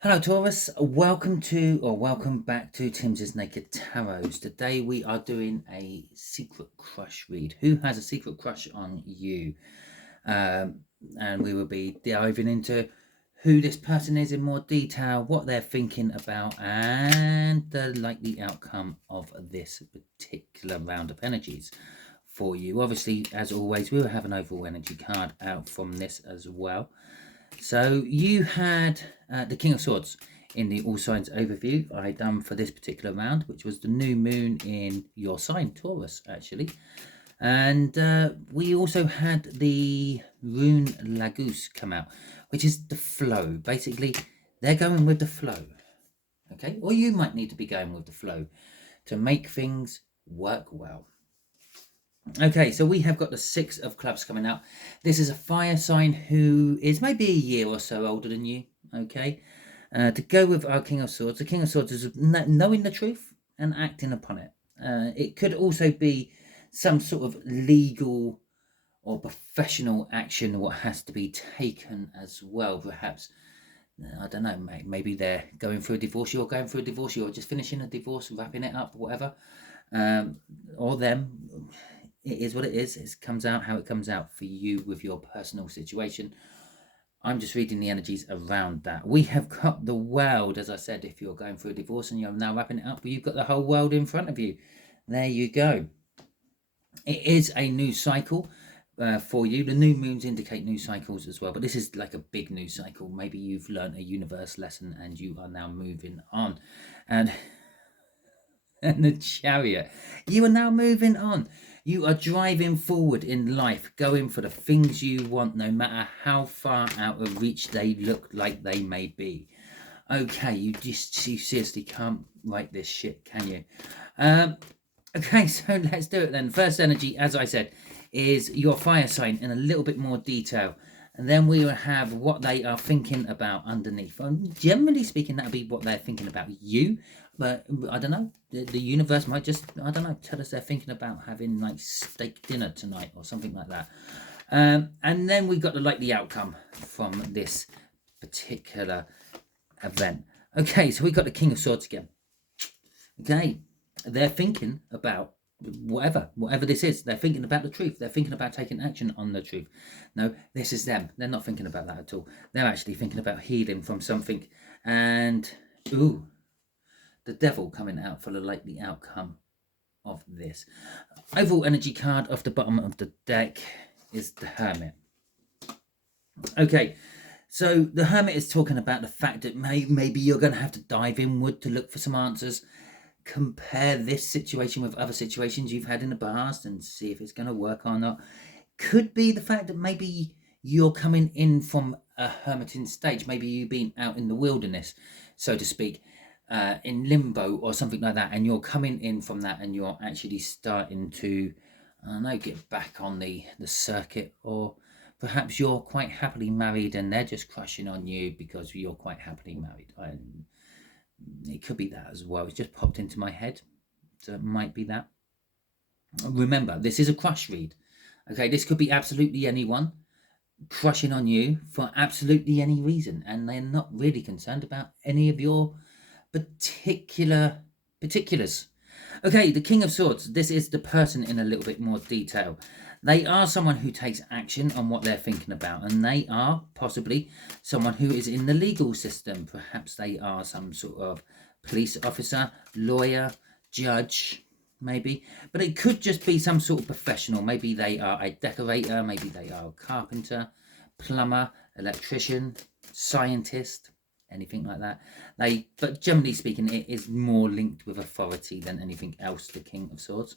Hello Taurus, welcome back to Timsy Naked Tarot. Today we are doing a secret crush read. Who has a secret crush on you? And we will be diving into who this person is in more detail, what they're thinking about, and the likely outcome of this particular round of energies for you. Obviously, as always, we will have an overall energy card out from this as well. So you had the King of Swords in the All Signs overview I done for this particular round, which was the new moon in your sign, Taurus, actually. And we also had the Rune Lagoose come out, which is the flow. Basically, they're going with the flow. Okay, or you might need to be going with the flow to make things work well. Okay, so we have got the Six of Clubs coming out. This is a fire sign who is maybe a year or so older than you. Okay, to go with our King of Swords, the King of Swords is knowing the truth and acting upon it. It could also be some sort of legal or professional action what has to be taken as well. Perhaps, I don't know, maybe they're going through a divorce, you're going through a divorce, you're just finishing a divorce, wrapping it up, whatever. Or them. It is what it is. It comes out how it comes out for you with your personal situation. I'm just reading the energies around that. We have got the world, as I said, if you're going through a divorce and you're now wrapping it up, you've got the whole world in front of you. There you go. It is a new cycle for you. The new moons indicate new cycles as well, but this is like a big new cycle. Maybe you've learned a universe lesson and you are now moving on. And the Chariot, you are now moving on. You are driving forward in life, going for the things you want, no matter how far out of reach they look like they may be. Okay, you seriously can't write this shit, can you? Okay, so let's do it then. First energy, as I said, is your fire sign in a little bit more detail. And then we will have what they are thinking about underneath. Generally speaking, that'll be what they're thinking about you. But I don't know. The universe might just, I don't know, tell us they're thinking about having like steak dinner tonight or something like that. And then we've got the likely outcome from this particular event. Okay, so we've got the King of Swords again. Okay, they're thinking about whatever this is. They're thinking about the truth. They're thinking about taking action on the truth. No, this is them. They're not thinking about that at all. They're actually thinking about healing from something. And ooh, the Devil coming out for the likely outcome of this. Overall energy card off the bottom of the deck is the Hermit. Okay, so the Hermit is talking about the fact that maybe you're going to have to dive inward to look for some answers. Compare this situation with other situations you've had in the past and see if it's going to work or not. Could be the fact that maybe you're coming in from a hermiting stage. Maybe you've been out in the wilderness, so to speak, in limbo or something like that, and you're coming in from that and you're actually starting to, I don't know, get back on the circuit. Or perhaps you're quite happily married and they're just crushing on you because you're quite happily married. It could be that as well. It's just popped into my head, so it might be that. Remember, this is a crush read. Okay, this could be absolutely anyone crushing on you for absolutely any reason, and they're not really concerned about any of your particulars. Okay, the King of Swords. This is the person in a little bit more detail. They are someone who takes action on what they're thinking about, and they are possibly someone who is in the legal system. Perhaps they are some sort of police officer, lawyer, judge, maybe. But it could just be some sort of professional. Maybe they are a decorator, maybe they are a carpenter, plumber, electrician, scientist, anything like that. But generally speaking, it is more linked with authority than anything else, the King of Swords.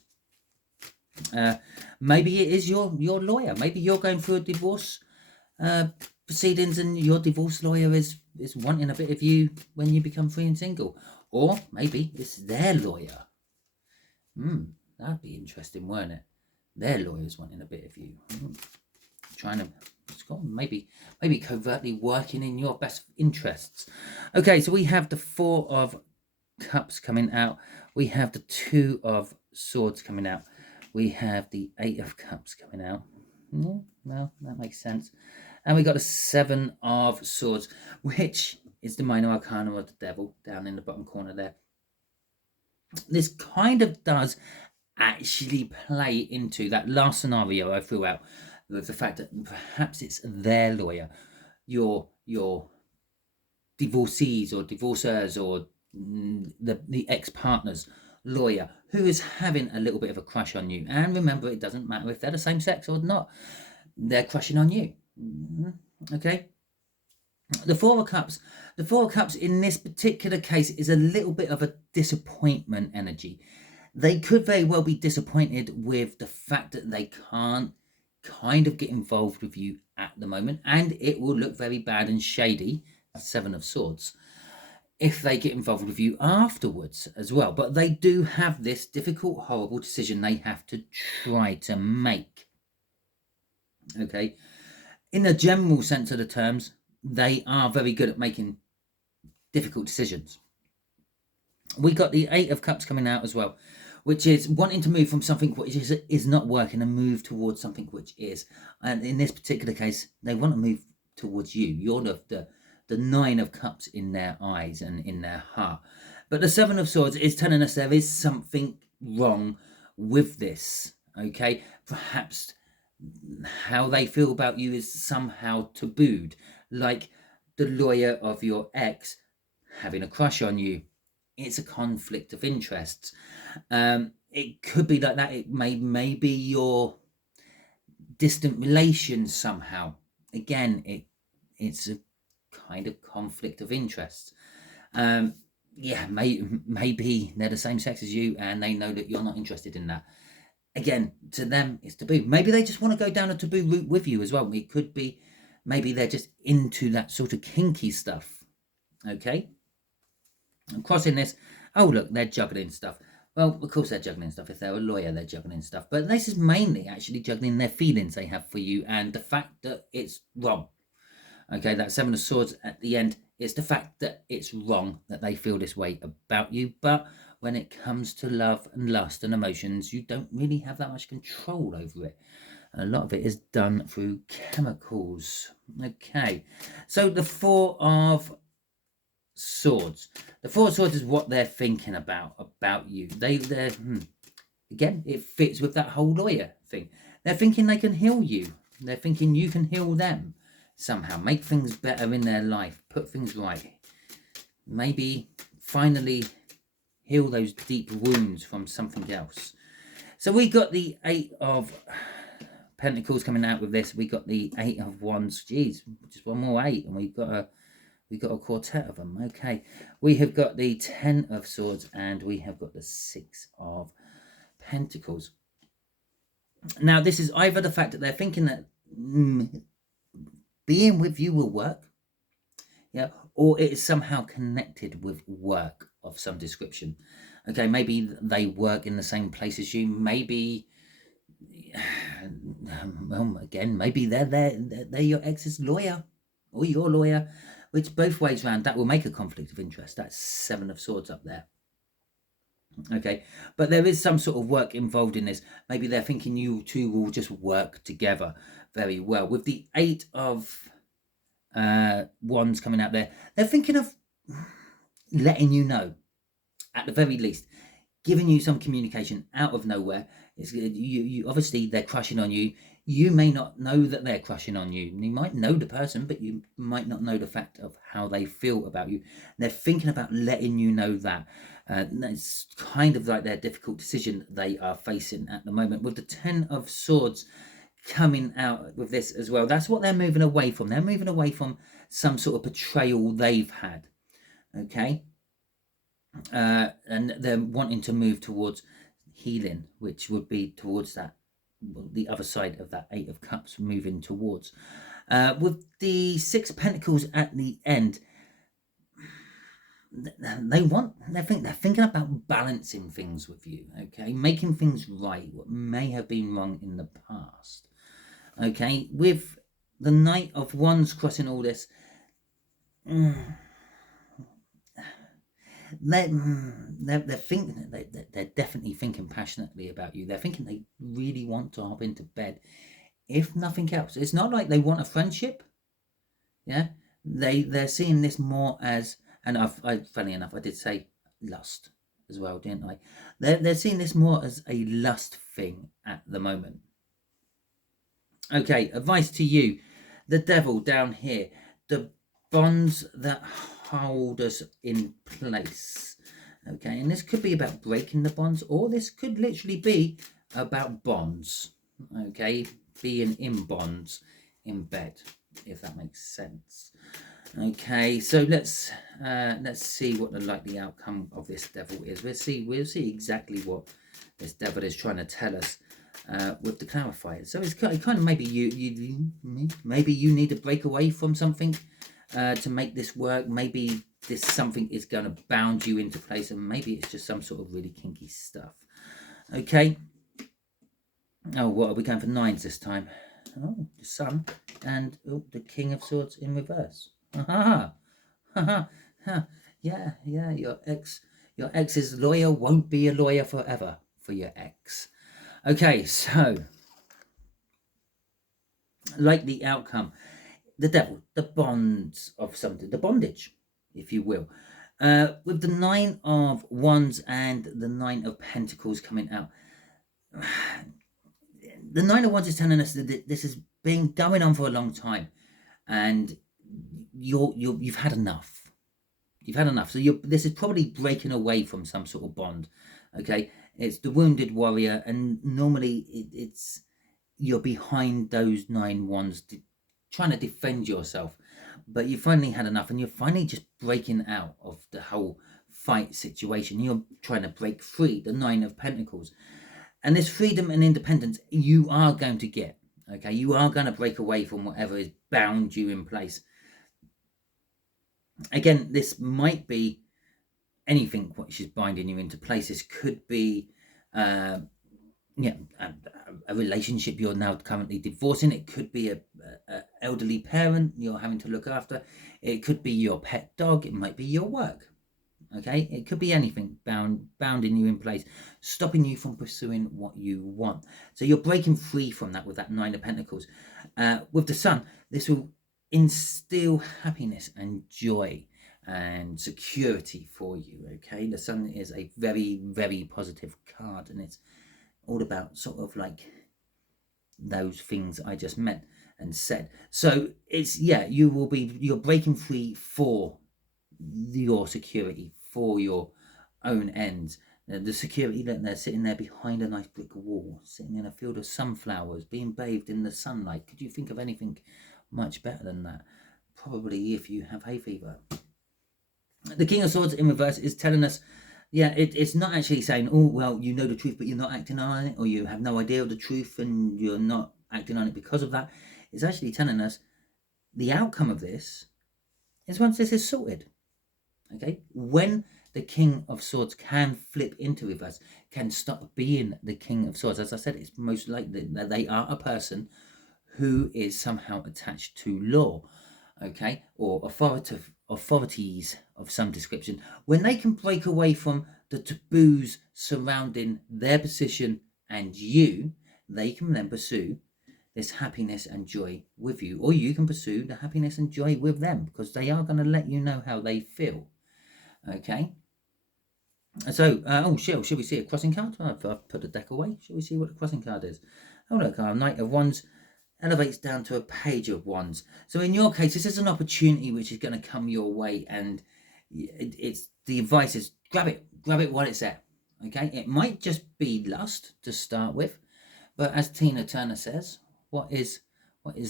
Maybe it is your lawyer. Maybe you're going through a divorce proceedings and your divorce lawyer is wanting a bit of you when you become free and single. Or maybe it's their lawyer. That'd be interesting, wouldn't it? Their lawyer's wanting a bit of you. Trying to maybe covertly working in your best interests. Okay, so we have the Four of Cups coming out. We have the Two of Swords coming out. We have the Eight of Cups coming out. Well, that makes sense. And we got the Seven of Swords, which is the minor arcana of the devil down in the bottom corner there. This kind of does actually play into that last scenario I threw out, with the fact that perhaps it's their lawyer, your divorcees or divorcers, or the ex-partner's lawyer, who is having a little bit of a crush on you. And remember, it doesn't matter if they're the same sex or not, they're crushing on you. Okay. The Four of Cups in this particular case is a little bit of a disappointment energy. They could very well be disappointed with the fact that they can't kind of get involved with you at the moment, and it will look very bad and shady, Seven of Swords, if they get involved with you afterwards as well. But they do have this difficult, horrible decision they have to try to make. Okay. In the general sense of the terms, they are very good at making difficult decisions. We got the Eight of Cups coming out as well, which is wanting to move from something which is not working and move towards something which is. And in this particular case, they want to move towards you. You're the Nine of Cups in their eyes and in their heart. But the Seven of Swords is telling us there is something wrong with this. Okay, perhaps how they feel about you is somehow tabooed, like the lawyer of your ex having a crush on you. It's a conflict of interests. It could be like that. It may be your distant relations somehow. Again, it's a kind of conflict of interests. Yeah, maybe they're the same sex as you and they know that you're not interested in that. Again, to them, it's taboo. Maybe they just want to go down a taboo route with you as well. It could be, maybe they're just into that sort of kinky stuff. Okay? I'm crossing this. Oh, look, they're juggling stuff. Well, of course they're juggling stuff. If they're a lawyer, they're juggling stuff. But this is mainly actually juggling their feelings they have for you and the fact that it's wrong. Okay, that Seven of Swords at the end, it's the fact that it's wrong that they feel this way about you. But when it comes to love and lust and emotions, you don't really have that much control over it. A lot of it is done through chemicals. Okay, so the Four of Swords. The Four of Swords is what they're thinking about you. They're again, it fits with that whole lawyer thing. They're thinking they can heal you. They're thinking you can heal them somehow, make things better in their life, put things right. Maybe finally heal those deep wounds from something else. So we got the Eight of Pentacles coming out with this. We got the Eight of Wands. Geez, just one more eight, and we've got a quartet of them. Okay, we have got the Ten of Swords, and we have got the Six of Pentacles. Now, this is either the fact that they're thinking that being with you will work, yeah, or it is somehow connected with work of some description. Okay, maybe they work in the same place as you. Maybe, well, again, maybe they're your ex's lawyer or your lawyer, which both ways around, that will make a conflict of interest. That's Seven of Swords up there. Okay, but there is some sort of work involved in this. Maybe they're thinking you two will just work together very well. With the Eight of Wands coming out there, they're thinking of letting you know, at the very least, giving you some communication out of nowhere. It's you obviously they're crushing on you. You may not know that they're crushing on you. You might know the person, but you might not know the fact of how they feel about you. They're thinking about letting you know that. It's kind of like their difficult decision they are facing at the moment. With the Ten of Swords coming out with this as well, that's what they're moving away from. They're moving away from some sort of betrayal they've had. Okay? And they're wanting to move towards healing, which would be towards that, the other side of that Eight of Cups moving towards. With the Six of Pentacles at the end, they're thinking about balancing things with you, okay, making things right, what may have been wrong in the past. Okay, with the Knight of Wands crossing all this, they're thinking, they're definitely thinking passionately about you. They're thinking they really want to hop into bed, if nothing else. It's not like they want a friendship, yeah, they're seeing this more as, and funny enough, I did say lust as well, didn't I? They're seeing this more as a lust thing at the moment. Okay, advice to you. The devil down here. The bonds that hold us in place. Okay, and this could be about breaking the bonds, or this could literally be about bonds. Okay, being in bonds in bed, if that makes sense. Okay, so let's see what the likely outcome of this devil is. We'll see exactly what this devil is trying to tell us with the clarifier. So it's kind of maybe maybe you need to break away from something to make this work. Maybe this something is going to bound you into place, and maybe it's just some sort of really kinky stuff. Okay. Oh, what are we going for? 9s this time? Oh, the Sun and the King of Swords in reverse. Ha ha ha. Yeah. Your ex's lawyer won't be a lawyer forever for your ex. Okay, so like the outcome, the devil, the bonds of something, the bondage, if you will. With the 9 of Wands and the 9 of Pentacles coming out, the 9 of Wands is telling us that this has been going on for a long time, and you've had enough. You've had enough. So this is probably breaking away from some sort of bond. Okay, it's the wounded warrior, and normally it's you're behind those 9 wands, trying to defend yourself, but you finally had enough, and you're finally just breaking out of the whole fight situation. You're trying to break free. The 9 of Pentacles, and this freedom and independence you are going to get. Okay, you are going to break away from whatever is bound you in place. Again, this might be anything which is binding you into place. This could be a relationship you're now currently divorcing. It could be a elderly parent you're having to look after. It could be your pet dog. It might be your work. Okay, it could be anything bounding you in place, stopping you from pursuing what you want. So you're breaking free from that with that 9 of Pentacles. With the Sun, this will instill happiness and joy and security for you. Okay, the Sun is a very, very positive card, and it's all about sort of like those things I just meant and said. So it's you're breaking free for your security, for your own ends. The security that they're sitting there behind a nice brick wall, sitting in a field of sunflowers, being bathed in the sunlight. Could you think of anything much better than that? Probably if you have hay fever. The King of Swords in reverse is telling us, it's not actually saying, oh, well, you know the truth, but you're not acting on it, or you have no idea of the truth and you're not acting on it because of that. It's actually telling us the outcome of this is once this is sorted. Okay, when the King of Swords can flip into reverse, can stop being the King of Swords. As I said, it's most likely that they are a person who is somehow attached to law, okay, or authorities of some description. When they can break away from the taboos surrounding their position and you, they can then pursue this happiness and joy with you, or you can pursue the happiness and joy with them, because they are going to let you know how they feel. Okay, so shall we see a crossing card? I've put the deck away. Shall we see what the crossing card is? Oh look, our Knight of Wands elevates down to a Page of Wands. So in your case, this is an opportunity which is going to come your way, and it's the advice is grab it while it's there. Okay, it might just be lust to start with, but as Tina Turner says, what is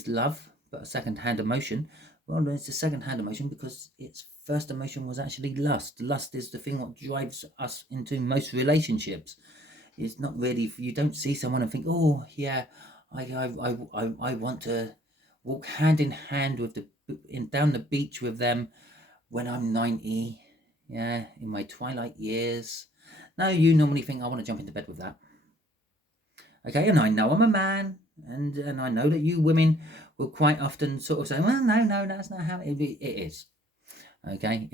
love but a second-hand emotion? Well, it's a second-hand emotion because its first emotion was actually lust. Lust is the thing what drives us into most relationships. It's not really, you don't see someone and think, oh yeah, I want to walk hand in hand with down the beach with them when I'm 90, in my twilight years. No, you normally think I want to jump into bed with that. Okay, and I know I'm a man, and I know that you women will quite often sort of say, well, no, that's not how it is. Okay,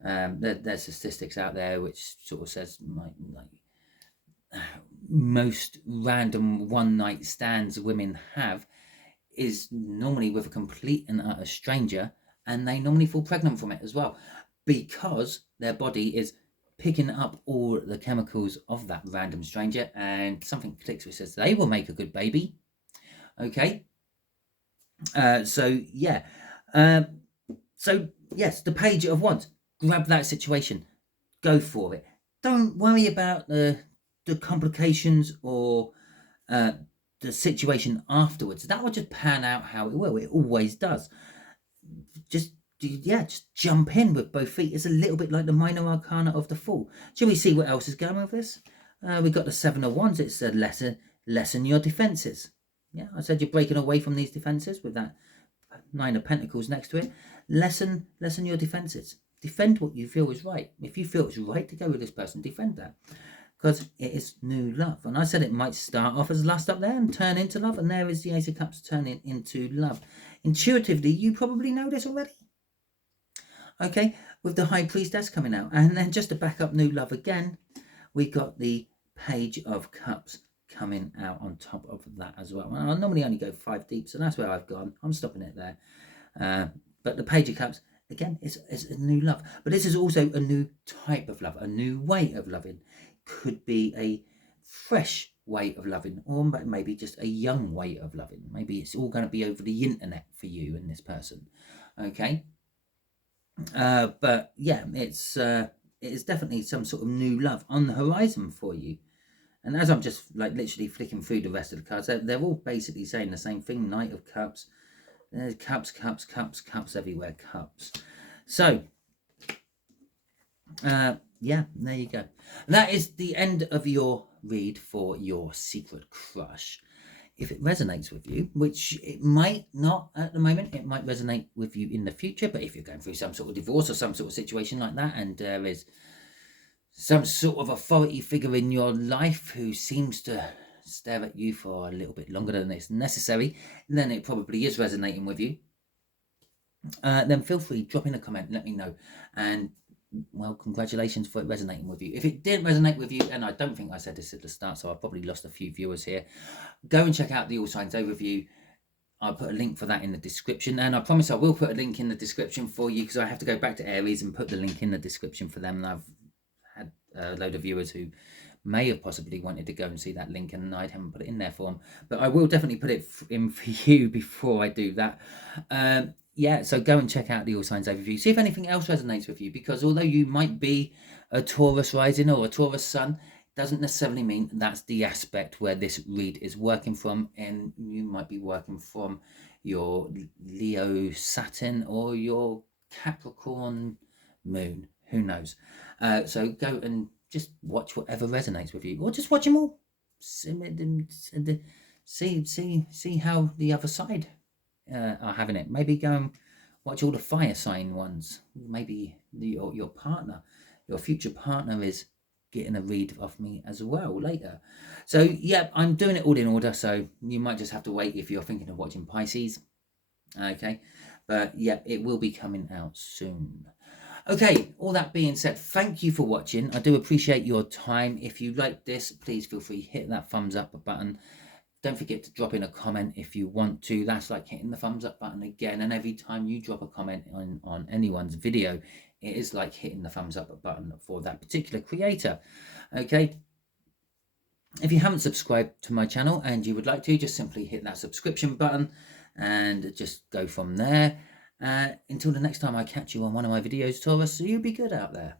there's statistics out there which sort of says like most random one night stands women have is normally with a complete and utter stranger, and they normally fall pregnant from it as well, because their body is picking up all the chemicals of that random stranger, and something clicks which says they will make a good baby. Okay. So yeah. So yes, the Page of Wands. Grab that situation. Go for it. Don't worry about the complications or the situation afterwards. That will just pan out how it will. It always does. Just jump in with both feet. It's a little bit like the minor arcana of the Fool. Shall we see what else is going with this? We got the Seven of Wands. It's a lessen your defenses. Yeah, I said you're breaking away from these defenses with that Nine of Pentacles next to it. Lessen your defenses. Defend what you feel is right. If you feel it's right to go with this person, defend that, because it is new love. And I said it might start off as lust up there and turn into love, and there is the Ace of Cups turning into love. Intuitively, you probably know this already. Okay, with the High Priestess coming out, and then just to back up new love again, we got the Page of Cups coming out on top of that as well. I normally only go 5 deep, so that's where I've gone. I'm stopping it there. But the Page of Cups, again, is a new love. But this is also a new type of love, a new way of loving. Could be a fresh way of loving, or maybe just a young way of loving. Maybe it's all going to be over the internet for you and this person. Okay. But yeah, it is definitely some sort of new love on the horizon for you. And as I'm just like literally flicking through the rest of the cards, they're all basically saying the same thing. Knight of Cups. There's cups, cups, cups, cups everywhere, cups. So, yeah, there you go. That is the end of your read for your secret crush. If it resonates with you, which it might not at the moment, it might resonate with you in the future. But if you're going through some sort of divorce or some sort of situation like that, and there is some sort of authority figure in your life who seems to stare at you for a little bit longer than it's necessary, then it probably is resonating with you. Then feel free, drop in a comment, let me know. And well, congratulations for it resonating with you. If it didn't resonate with you, and I don't think I said this at the start, so I've probably lost a few viewers here, go and check out the All Signs Overview. I'll put a link for that in the description, and I promise I will put a link in the description for you, because I have to go back to Aries and put the link in the description for them. And I've had a load of viewers who may have possibly wanted to go and see that link, and I haven't put it in there for them. But I will definitely put it in for you before I do that. Yeah, so go and check out the All Signs Overview. See if anything else resonates with you, because although you might be a Taurus rising or a Taurus sun, doesn't necessarily mean that's the aspect where this read is working from. And you might be working from your Leo Saturn or your Capricorn moon. Who knows? So go and just watch whatever resonates with you, or just watch them all. See how the other side are having it. Maybe go and watch all the fire sign ones. Maybe your partner, your future partner, is getting a read off me as well later. So yeah, I'm doing it all in order, so you might just have to wait if you're thinking of watching Pisces. Okay, but yeah, it will be coming out soon. Okay, all that being said, thank you for watching. I do appreciate your time. If you like this, please feel free to hit that thumbs up button. Don't forget to drop in a comment if you want to. That's like hitting the thumbs up button again. And every time you drop a comment on anyone's video, it is like hitting the thumbs up button for that particular creator. Okay. If you haven't subscribed to my channel and you would like to, just simply hit that subscription button and just go from there. Until the next time I catch you on one of my videos, Taurus, so you be good out there.